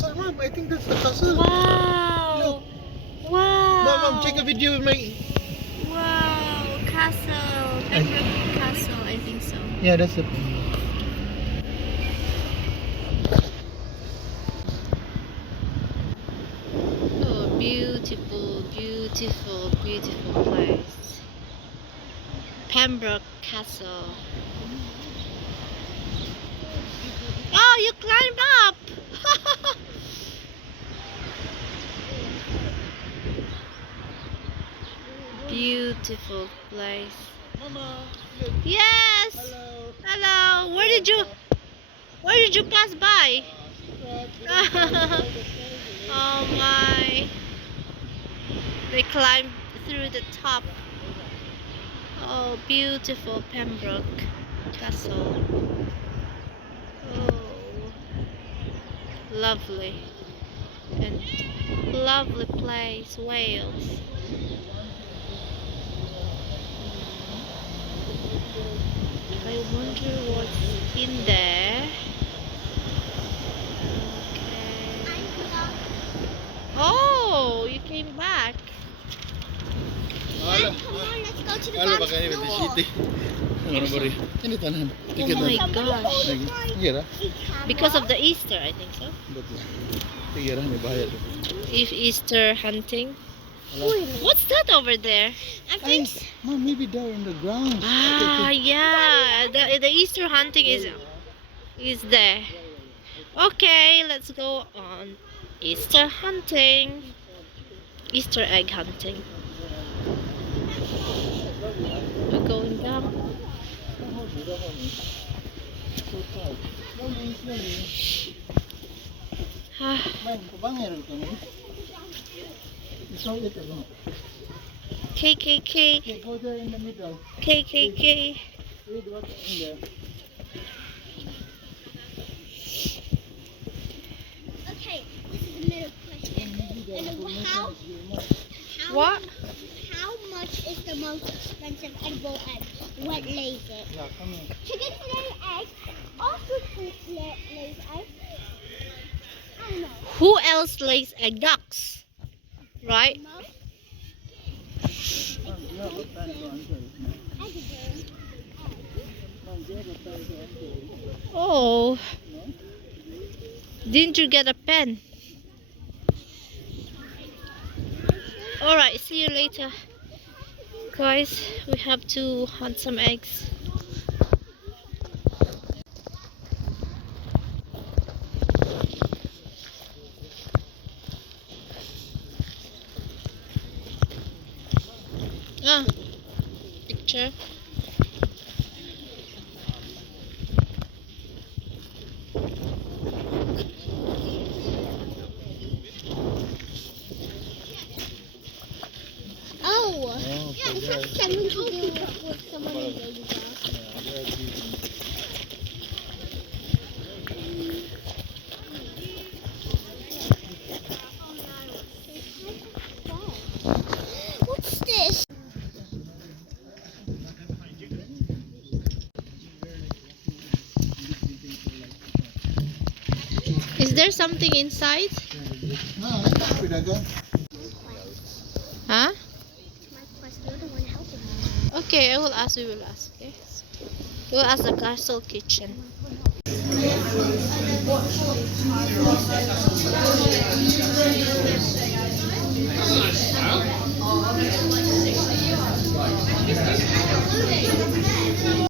Mom, I think that's the castle. Wow. Look. Wow. Mom, check a video with my... Wow. Castle. Pembroke Castle, I think so. Yeah, that's it. Oh, beautiful, beautiful, beautiful place. Pembroke Castle. Oh, you climbed up! Beautiful place. Mama, look. Yes! Hello. Hello! Where did you pass by? Oh my! They climbed through the top. Oh, beautiful Pembroke Castle. Oh, lovely and lovely place, Wales. I wonder what's in there. Okay. Oh, you came back. Hello. Come on, let's go to the Hello, ground baka ini floor. city. Ano ba rin? Ini tanan. Oh my gosh. Gira. Because of the Easter, I think so. Betul. Gira ni bahaya tu. If Easter hunting. Hello. What's that over there? I think Mom, maybe there in the ground. Ah, yeah. The Easter hunting is there. Okay, let's go on Easter hunting. Easter egg hunting. We're going down. Ah, KKK, Go there in the middle. KKK. Read what's in there. okay, this is the middle question. And What? how much is the most expensive edible egg? What lays it? Yeah, come here. Chickens lay eggs. Also lays eggs. I don't know. Who else lays egg? Ducks, right? Most Mom, you have a pen to answer it. edible. Mom, you have a pen to answer it. Oh, didn't you get a pen? All right, see you later, guys. We have to hunt some eggs. Ah, picture. Oh, Oh, yeah, this has something to do with someone in danger. What's this? Is there something inside? No, that's not good, aga. Huh? My quest, you're the one helping me. Okay, I will ask. We will ask. Okay, we will ask the castle kitchen.